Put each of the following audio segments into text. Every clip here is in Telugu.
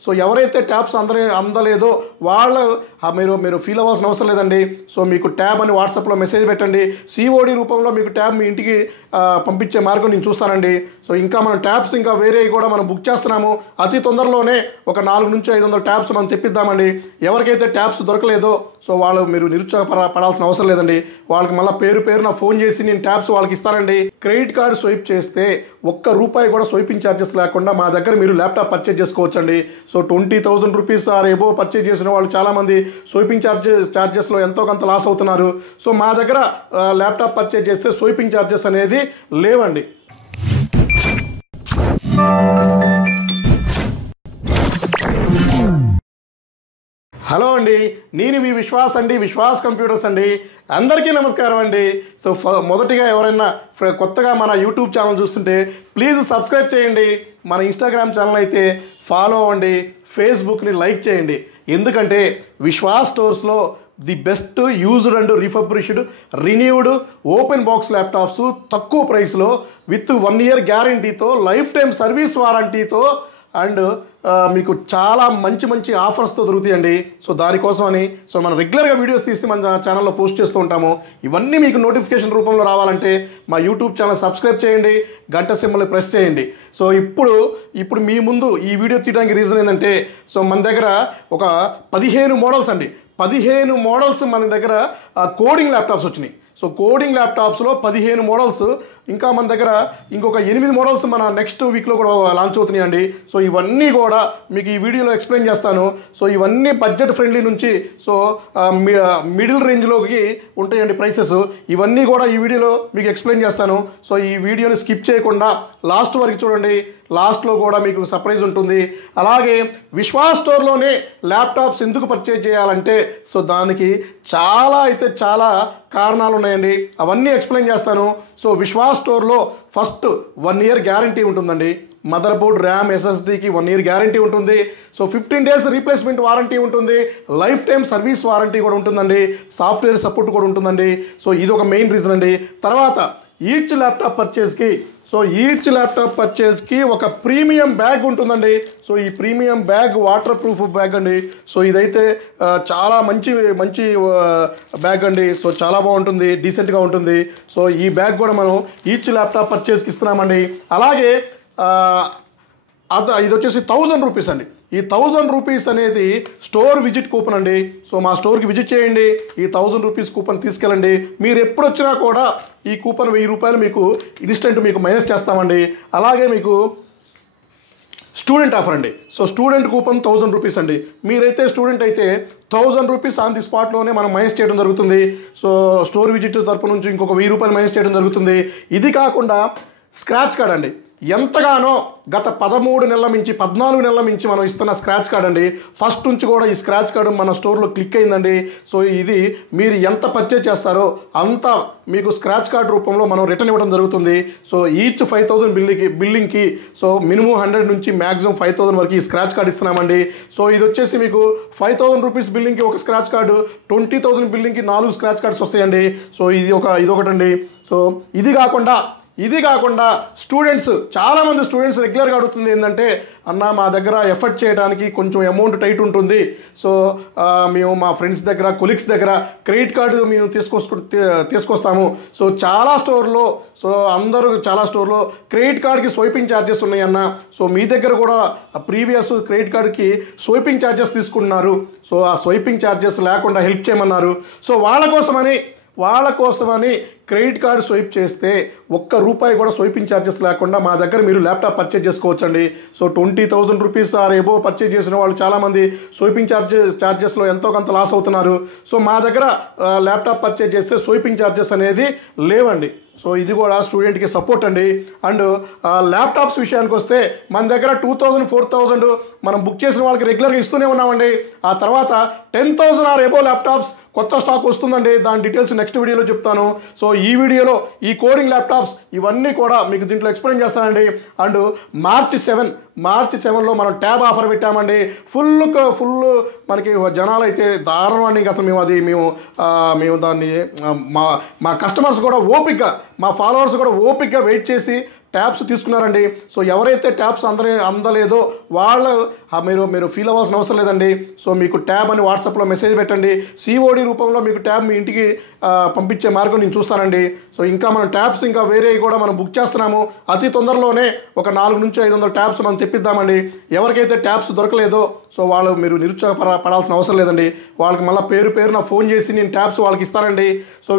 సో ఎవరైతే ట్యాబ్స్ అందలేదో వాళ్ళ మీరు ఫీల్ అవ్వాల్సిన అవసరం లేదండి. సో మీకు ట్యాబ్ అని వాట్సాప్లో మెసేజ్ పెట్టండి. సిఓడి రూపంలో మీకు ట్యాబ్ మీ ఇంటికి పంపించే మార్గం నేను చూస్తానండి. సో ఇంకా మనం ట్యాబ్స్ ఇంకా వేరే కూడా మనం బుక్ చేస్తున్నాము. అతి తొందరలోనే ఒక 400 నుంచి 500 ట్యాబ్స్ మనం తెప్పిద్దామండి. ఎవరికైతే ట్యాబ్స్ దొరకలేదో సో మీరు నిరుత్సాహపడాల్సిన అవసరం లేదండి. వాళ్ళకి మళ్ళీ పేరున ఫోన్ చేసి నేను ట్యాబ్స్ వాళ్ళకి ఇస్తానండి. క్రెడిట్ కార్డు స్వైప్ చేస్తే ₹1 కూడా స్వైపింగ్ ఛార్జెస్ లేకుండా మా దగ్గర మీరు ల్యాప్టాప్ పర్చేజ్ చేసుకోవచ్చండి. So 20,000 rupees or above purchase చేసిన వాళ్ళు చాలామంది స్వైపింగ్ ఛార్జెస్లో ఎంతో కొంత లాస్ అవుతున్నారు. సో మా దగ్గర ల్యాప్టాప్ పర్చేజ్ చేస్తే స్వైపింగ్ ఛార్జెస్ అనేది లేవండి. హలో అండి, నేను మీ విశ్వాస్ అండి, విశ్వాస్ కంప్యూటర్స్ అండి. అందరికీ నమస్కారం అండి. సో మొదటిగా ఎవరైనా కొత్తగా మన యూట్యూబ్ ఛానల్ చూస్తుంటే ప్లీజ్ సబ్స్క్రైబ్ చేయండి. మన ఇన్స్టాగ్రామ్ ఛానల్ అయితే ఫాలో అవ్వండి. ఫేస్బుక్ని లైక్ చేయండి. ఎందుకంటే విశ్వాస్ స్టోర్స్లో the best used and refurbished renewed open box laptops తక్కువ ప్రైస్లో విత్ 1 ఇయర్ గ్యారంటీతో లైఫ్ టైం సర్వీస్ వారంటీతో అండ్ మీకు చాలా మంచి ఆఫర్స్తో దొరుకుతాయండి. సో దానికోసమని మనం రెగ్యులర్గా వీడియోస్ తీసి మన ఛానల్లో పోస్ట్ చేస్తూ ఉంటాము. ఇవన్నీ మీకు నోటిఫికేషన్ రూపంలో రావాలంటే మా యూట్యూబ్ ఛానల్ సబ్స్క్రైబ్ చేయండి, గంట సింబల్ని ప్రెస్ చేయండి. సో ఇప్పుడు మీ ముందు ఈ వీడియో తీయడానికి రీజన్ ఏంటంటే సో మన దగ్గర ఒక 15 మోడల్స్ అండి, 15 మోడల్స్ మన దగ్గర కోడింగ్ ల్యాప్టాప్స్ వచ్చినాయి. సో కోడింగ్ ల్యాప్టాప్స్లో 15 మోడల్స్, ఇంకా మన దగ్గర ఇంకొక 8 మోడల్స్ మన నెక్స్ట్ వీక్లో కూడా లాంచ్ అవుతున్నాయండి. సో ఇవన్నీ కూడా మీకు ఈ వీడియోలో ఎక్స్ప్లెయిన్ చేస్తాను. సో ఇవన్నీ బడ్జెట్ ఫ్రెండ్లీ నుంచి సో మిడిల్ రేంజ్లోకి ఉంటాయండి ప్రైసెస్. ఇవన్నీ కూడా ఈ వీడియోలో మీకు ఎక్స్ప్లెయిన్ చేస్తాను. సో ఈ వీడియోని స్కిప్ చేయకుండా లాస్ట్ వరకు చూడండి. లాస్ట్లో కూడా మీకు సర్ప్రైజ్ ఉంటుంది. అలాగే విశ్వాస్ స్టోర్లోనే ల్యాప్టాప్స్ ఎందుకు పర్చేజ్ చేయాలంటే సో దానికి చాలా కారణాలు ఉన్నాయండి. అవన్నీ ఎక్స్ప్లెయిన్ చేస్తాను. సో విశ్వాస్ స్టోర్లో ఫస్ట్ 1 ఇయర్ గ్యారంటీ ఉంటుందండి. మదర్ బోర్డ్, ర్యామ్, ఎస్ఎస్డీకి 1 ఇయర్ గ్యారంటీ ఉంటుంది. సో 15 డేస్ రీప్లేస్మెంట్ వారంటీ ఉంటుంది. లైఫ్ టైం సర్వీస్ వారంటీ కూడా ఉంటుందండి. సాఫ్ట్వేర్ సపోర్ట్ కూడా ఉంటుందండి. సో ఇది ఒక మెయిన్ రీజన్ అండి. తర్వాత ఈచ్ ల్యాప్టాప్ పర్చేస్కి ఒక ప్రీమియం బ్యాగ్ ఉంటుందండి. సో ఈ premium bag water proof bag అండి. సో ఇదైతే చాలా మంచి బ్యాగ్ అండి. సో చాలా బాగుంటుంది, డీసెంట్గా ఉంటుంది. సో ఈ బ్యాగ్ కూడా మనం ఈచ్ ల్యాప్టాప్ పర్చేస్కి ఇస్తున్నామండి. అలాగే ఇది వచ్చేసి 1000 రూపీస్ అండి. ఈ 1000 రూపీస్ అనేది స్టోర్ విజిట్ కూపన్ అండి. సో మా స్టోర్కి విజిట్ చేయండి, ఈ 1000 రూపీస్ కూపన్ తీసుకెళ్ళండి. మీరు ఎప్పుడు వచ్చినా కూడా ఈ కూపన్ ₹1000 మీకు ఇన్స్టెంట్ మీకు మైనస్ చేస్తామండి. అలాగే మీకు స్టూడెంట్ ఆఫర్ అండి. సో స్టూడెంట్ కూపన్ 1000 రూపీస్ అండి. మీరైతే స్టూడెంట్ అయితే 1000 రూపీస్ ఆన్ ది స్పాట్లోనే మనం మైనస్ చేయడం జరుగుతుంది. సో స్టోర్ విజిట్ తరపు నుంచి ఇంకొక ₹1000 మైనస్ చేయడం జరుగుతుంది. ఇది కాకుండా స్క్రాచ్ కార్డ్ అండి. ఎంతగానో గత 13 నెలల నుంచి 14 నెలల నుంచి మనం ఇస్తున్న స్క్రాచ్ కార్డ్ అండి. ఫస్ట్ నుంచి కూడా ఈ స్క్రాచ్ కార్డు మన స్టోర్లో క్లిక్ అయిందండి. సో ఇది మీరు ఎంత పర్చేజ్ చేస్తారో అంత మీకు స్క్రాచ్ కార్డ్ రూపంలో మనం రిటర్న్ ఇవ్వడం జరుగుతుంది. సో ఈచ్ 5000 బిల్లింగ్కి సో మినిమం 100 నుంచి మ్యాక్సిమం 5000 వరకు ఈ స్క్రాచ్ కార్డ్ ఇస్తున్నామండి. సో ఇది వచ్చేసి మీకు 5000 రూపీస్ బిల్లింగ్కి ఒక స్క్రాచ్ కార్డు, 20,000 బిల్లింగ్కి 4 స్క్రాచ్ కార్డ్స్ వస్తాయండి. సో ఇదొకటండి. సో ఇది కాకుండా చాలామంది స్టూడెంట్స్ రెగ్యులర్గా అడుగుతుంది ఏంటంటే అన్న మా దగ్గర ఎఫర్ట్ చేయడానికి కొంచెం అమౌంట్ టైట్ ఉంటుంది. సో మేము మా ఫ్రెండ్స్ దగ్గర, కొలీగ్స్ దగ్గర క్రెడిట్ కార్డు మేము తీసుకొస్తాము. సో చాలా స్టోర్లో క్రెడిట్ కార్డ్కి స్వైపింగ్ ఛార్జెస్ ఉన్నాయన్న. సో మీ దగ్గర కూడా ప్రీవియస్ క్రెడిట్ కార్డ్కి స్వైపింగ్ ఛార్జెస్ తీసుకుంటున్నారు. సో ఆ స్వైపింగ్ ఛార్జెస్ లేకుండా హెల్ప్ చేయమన్నారు. సో వాళ్ళ కోసమని క్రెడిట్ కార్డు స్వైప్ చేస్తే ₹1 కూడా స్వైపింగ్ ఛార్జెస్ లేకుండా మా దగ్గర మీరు ల్యాప్టాప్ పర్చేజ్ చేసుకోవచ్చండి. So 20,000 rupees or above purchase చేసిన వాళ్ళు చాలామంది స్వైపింగ్ ఛార్జెస్లో ఎంతో కొంత లాస్ అవుతున్నారు. సో మా దగ్గర ల్యాప్టాప్ పర్చేజ్ చేస్తే స్వైపింగ్ ఛార్జెస్ అనేది లేవండి. సో ఇది కూడా స్టూడెంట్కి సపోర్ట్ అండి. అండ్ ల్యాప్టాప్స్ విషయానికి వస్తే మన దగ్గర 2000, 4000 మనం బుక్ చేసిన వాళ్ళకి రెగ్యులర్గా ఇస్తూనే ఉన్నామండి. ఆ తర్వాత 10,000 ఆర్ ఎబో ల్యాప్టాప్స్ కొత్త స్టాక్ వస్తుందండి. దాని డీటెయిల్స్ నెక్స్ట్ వీడియోలో చెప్తాను. సో ఈ వీడియోలో ఈ కోడింగ్ ల్యాప్టాప్స్ ఇవన్నీ కూడా మీకు దీంట్లో ఎక్స్ప్లెయిన్ చేస్తానండి. అండ్ మార్చి 7లో మనం ట్యాబ్ ఆఫర్ పెట్టామండి. ఫుల్ మనకి జనాలు అయితే దారుణం అండి. అసలు మేము దాన్ని మా కస్టమర్స్ కూడా ఓపిక్గా, మా ఫాలోవర్స్ కూడా ఓపిక్గా వెయిట్ చేసి ట్యాబ్స్ తీసుకున్నారండి. సో ఎవరైతే ట్యాబ్స్ అందలేదో వాళ్ళు మీరు ఫీల్ అవ్వాల్సిన అవసరం లేదండి. సో మీకు ట్యాబ్ అని వాట్సాప్లో మెసేజ్ పెట్టండి. సిఓడి రూపంలో మీకు ట్యాబ్ మీ ఇంటికి పంపించే మార్గం నేను చూస్తానండి. సో ఇంకా మనం ట్యాబ్స్ ఇంకా వేరే కూడా మనం బుక్ చేస్తున్నాము. అతి తొందరలోనే ఒక 400 నుంచి 500 ట్యాబ్స్ మనం తెప్పిద్దామండి. ఎవరికైతే ట్యాబ్స్ దొరకలేదో సో వాళ్ళు మీరు నిరుత్సాహపడాల్సిన అవసరం లేదండి. వాళ్ళకి మళ్ళీ పేరున ఫోన్ చేసి నేను ట్యాబ్స్ వాళ్ళకి ఇస్తానండి. సో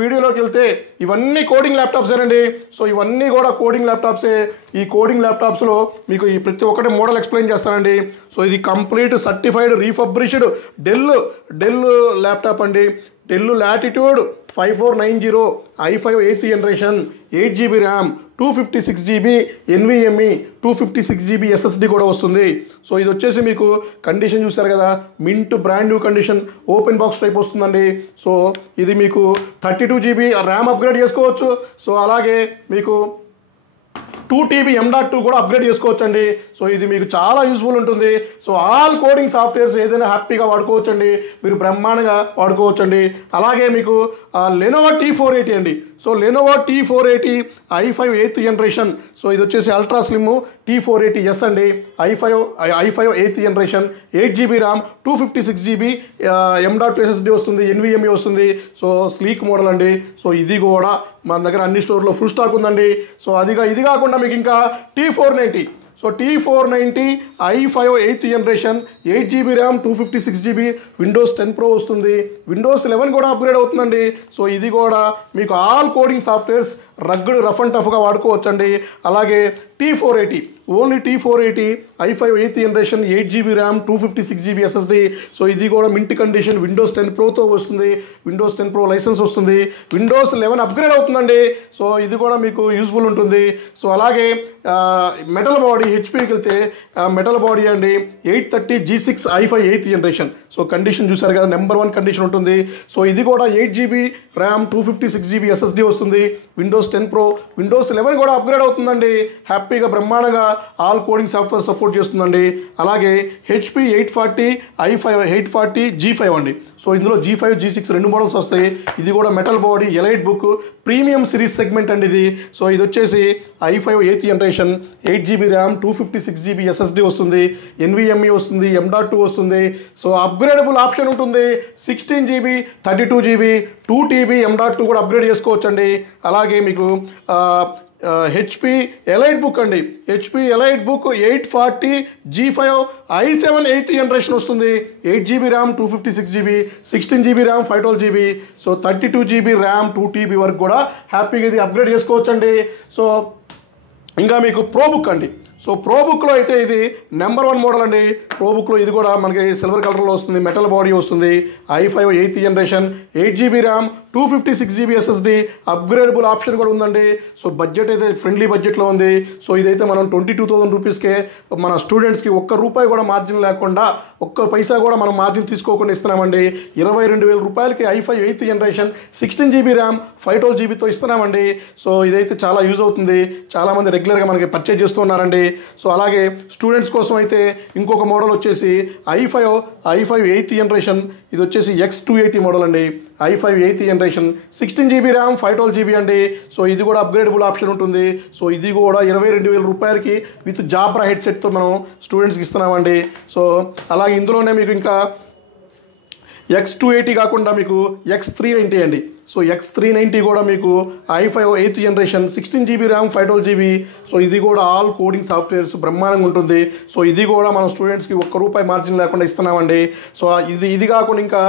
వీడియోలోకి వెళ్తే ఇవన్నీ కోడింగ్ ల్యాప్టాప్సేనండి. సో ఇవన్నీ కూడా కోడింగ్ ల్యాప్టాప్సే. ఈ కోడింగ్ ల్యాప్టాప్స్లో మీకు ఈ ప్రతి ఒక్కటి మోడల్ ఎక్స్ప్లెయిన్ చేస్తానండి. సో ఇది complete certified refurbished Dell laptop అండి. Del latitude 5490 i5 8th generation 8GB RAM 256GB NVMe 256GB SSD కూడా వస్తుంది. సో ఇది వచ్చేసి మీకు కండిషన్ చూసారు కదా, mint brand new condition open box type వస్తుందండి. సో ఇది మీకు 32GB ర్యామ్ అప్గ్రేడ్ చేసుకోవచ్చు. సో అలాగే మీకు 2TB M.2 కూడా అప్గ్రేడ్ చేసుకోవచ్చు అండి. సో ఇది మీకు చాలా యూస్ఫుల్ ఉంటుంది. సో ఆల్ కోడింగ్ సాఫ్ట్వేర్స్ ఏదైనా హ్యాపీగా వాడుకోవచ్చండి, మీరు బ్రహ్మాండంగా వాడుకోవచ్చండి. అలాగే మీకు లెనోవో T480 అండి. So Lenovo T480 i5 8th generation. So ఇది వచ్చేసి అల్ట్రా స్లిమ్ T480S అండి. i5 8th generation 8GB RAM 256GB M.2 SSD వస్తుంది, NVMe వస్తుంది. సో స్లీక్ మోడల్ అండి. సో ఇది కూడా మన దగ్గర అన్ని స్టోర్లో ఫుల్ స్టాక్ ఉందండి. సో ఇది కాకుండా మీకు ఇంకా T490. So T490 i5 8th generation 8GB RAM 256GB Windows 10 Pro వస్తుంది. విండోస్ 11 కూడా అప్గ్రేడ్ అవుతుందండి. సో ఇది కూడా మీకు all coding softwares rough and టఫ్గా వాడుకోవచ్చండి. అలాగే T480 only T480 i5 8th generation 8GB RAM 256GB SSD. So ఇది కూడా మింట్ కండిషన్ విండోస్ 10 Proతో వస్తుంది. విండోస్ 10 Pro లైసెన్స్ వస్తుంది. విండోస్ 11 అప్గ్రేడ్ అవుతుందండి. సో ఇది కూడా మీకు యూస్ఫుల్ ఉంటుంది. సో అలాగే మెటల్ బాడీ హెచ్పీకి వెళ్తే మెటల్ బాడీ అండి 830 G6 i5 8th generation. So condition చూసారు కదా, నెంబర్ 1 కండిషన్ ఉంటుంది. సో ఇది కూడా 8GB ర్యామ్ 256GB SSD వస్తుంది. విండోస్ 10 Pro విండోస్ 11 కూడా అప్గ్రేడ్ అవుతుందండి. హ్యాపీగా బ్రహ్మాండంగా ఆల్ కోడింగ్ సాఫ్ట్వేర్ సపోర్ట్ చేస్తుందండి. అలాగే HP 840 i5 840 G5 అండి. సో ఇందులో G5 G6 రెండు మోడల్స్ వస్తాయి. ఇది కూడా metal body elite book premium series segment అండి ఇది. సో ఇది వచ్చేసి i5 8th generation 8GB RAM 256GB SSD వస్తుంది, NVMe వస్తుంది, M.2 వస్తుంది. సో అప్గ్రేడబుల్ ఆప్షన్ ఉంటుంది. 16GB 32GB 2TB M.2 కూడా అప్గ్రేడ్ చేసుకోవచ్చండి. అలాగే మీకు HP ఎలైట్ బుక్ అండి. HP elite book 840 G5 i7 8th generation వస్తుంది. 8GB RAM 256GB 16GB RAM 512GB. So 32GB RAM 2TB వరకు కూడా హ్యాపీగా ఇది అప్గ్రేడ్ చేసుకోవచ్చండి. సో ఇంకా మీకు ప్రో బుక్ అండి. సో ప్రో బుక్లో అయితే ఇది నెంబర్ 1 మోడల్ అండి. ప్రో బుక్లో ఇది కూడా మనకి సిల్వర్ కలర్లో వస్తుంది, మెటల్ బాడీ వస్తుంది. i5 8th generation 8GB RAM 256GB SSD upgradable option కూడా ఉందండి. సో బడ్జెట్ అయితే ఫ్రెండ్లీ బడ్జెట్లో ఉంది. సో ఇదైతే మనం 22,000 రూపీస్కే మన స్టూడెంట్స్కి ₹1 కూడా మార్జిన్ లేకుండా, ఒక్క పైసా కూడా మనం మార్జిన్ తీసుకోకుండా ఇస్తున్నామండి. 22,000 రూపాయలకి i5 8th generation 16GB RAM 512GBతో ఇస్తున్నామండి. సో ఇదైతే చాలా యూజ్ అవుతుంది. చాలామంది రెగ్యులర్గా మనకి పర్చేజ్ చేస్తున్నారండి. సో అలాగే స్టూడెంట్స్ కోసం అయితే ఇంకొక మోడల్ వచ్చేసి i5 8th జనరేషన్. ఇది వచ్చేసి X280 మోడల్ అండి. i5 8th generation 16GB RAM 512GB అండి. సో ఇది కూడా అప్గ్రేడబుల్ ఆప్షన్ ఉంటుంది. సో ఇది కూడా 22,000 రూపాయలకి విత్ జాబ్రా హెడ్సెట్తో మనం స్టూడెంట్స్కి ఇస్తున్నామండి. సో అలాగే ఇందులోనే మీకు ఇంకా X280 కాకుండా మీకు X390 అండి. సో X390 కూడా మీకు i5 8th generation 16GB RAM 512GB. So ఇది కూడా ఆల్ కోడింగ్ సాఫ్ట్వేర్స్ బ్రహ్మాండంగా ఉంటుంది. సో ఇది కూడా మన స్టూడెంట్స్కి ₹1 మార్జిన్ లేకుండా ఇస్తున్నామండి. సో ఇది కాకుండా ఇంకా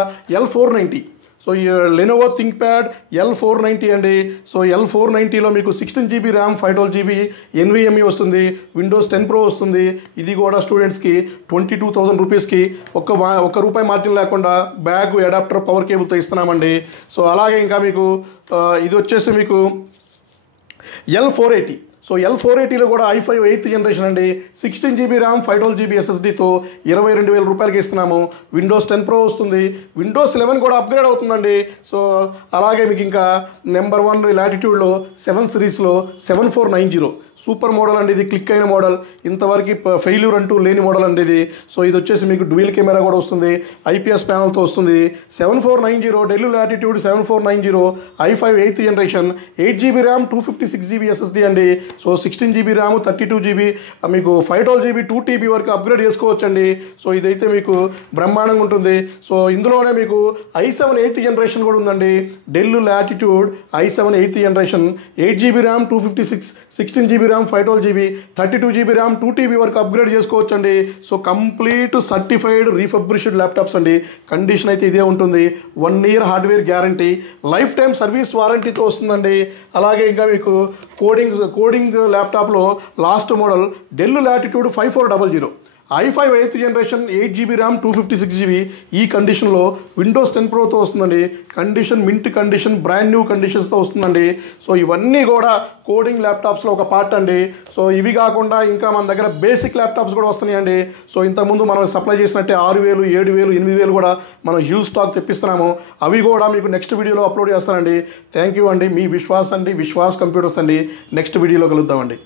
L490. సో ఈ లెనోవో థింక్ప్యాడ్ L490 అండి. సో L490లో మీకు 16GB ర్యామ్ 512GB NVMe వస్తుంది, విండోస్ 10 Pro వస్తుంది. ఇది కూడా స్టూడెంట్స్కి 22,000 రూపీస్కి ₹1 మార్జిన్ లేకుండా బ్యాగ్, అడాప్టర్, పవర్ కేబుల్తో ఇస్తున్నామండి. సో అలాగే ఇంకా మీకు ఇది వచ్చేసి మీకు L480. సో L480లో కూడా i5 8th జనరేషన్ అండి, 16 GB ర్యామ్ 512 GB SSDతో 22,000 రూపాయలకి ఇస్తున్నాము. విండోస్ 10 Pro వస్తుంది, విండోస్ 11 కూడా అప్గ్రేడ్ అవుతుందండి. సో అలాగే మీకు ఇంకా నెంబర్ 1 లాటిట్యూడ్లో 7 సిరీస్లో 7490 సూపర్ మోడల్ అండి. ఇది క్లిక్ అయిన మోడల్, ఇంతవరకు ఫెయిల్యూర్ అంటూ లేని మోడల్ అండి ఇది. సో ఇది వచ్చేసి మీకు డ్యూయల్ కెమెరా కూడా వస్తుంది, IPS ప్యానల్తో వస్తుంది. 7490 del latitude 7490 i5 8th generation, 8 GB RAM 256 GB SSD అండి. సో 16 GB ర్యామ్ 32 GB మీకు 512 GB 2 TB వరకు అప్గ్రేడ్ చేసుకోవచ్చండి. సో ఇదైతే మీకు బ్రహ్మాండంగా ఉంటుంది. సో ఇందులోనే మీకు i7 8th జనరేషన్ కూడా ఉందండి. Dell Latitude i7 8th generation, 8 GB RAM 256, 16 GB RAM 512 GB 32 GB RAM 2 TB వరకు అప్గ్రేడ్ చేసుకోవచ్చండి. So complete certified refurbished laptops అండి. కండిషన్ అయితే ఇదే ఉంటుంది. 1 year hardware guarantee, lifetime service వారంటీతో వస్తుందండి. అలాగే ఇంకా మీకు కోడింగ్ ల్యాప్టాప్లో last model Dell Latitude 5400 i5 8th generation, 8 GB RAM 256 GB ఈ కండిషన్లో విండోస్ 10 Proతో వస్తుందండి. Condition mint condition, brand new కండిషన్స్తో వస్తుందండి. సో ఇవన్నీ కూడా కోడింగ్ ల్యాప్టాప్స్లో ఒక పార్ట్ అండి. సో ఇవి కాకుండా ఇంకా మన దగ్గర బేసిక్ ల్యాప్టాప్స్ కూడా వస్తున్నాయండి. సో ఇంతకుముందు మనం సప్లై చేసినట్టే 6,000, 7,000, 8,000 కూడా మనం హ్యూజ్ స్టాక్ తెప్పిస్తున్నాము. అవి కూడా మీకు నెక్స్ట్ వీడియోలో అప్లోడ్ చేస్తానండి. థ్యాంక్ యూ అండి. మీ విశ్వాస్ అండి, విశ్వాస్ కంప్యూటర్స్ అండి. నెక్స్ట్ వీడియోలో కలుద్దామండి.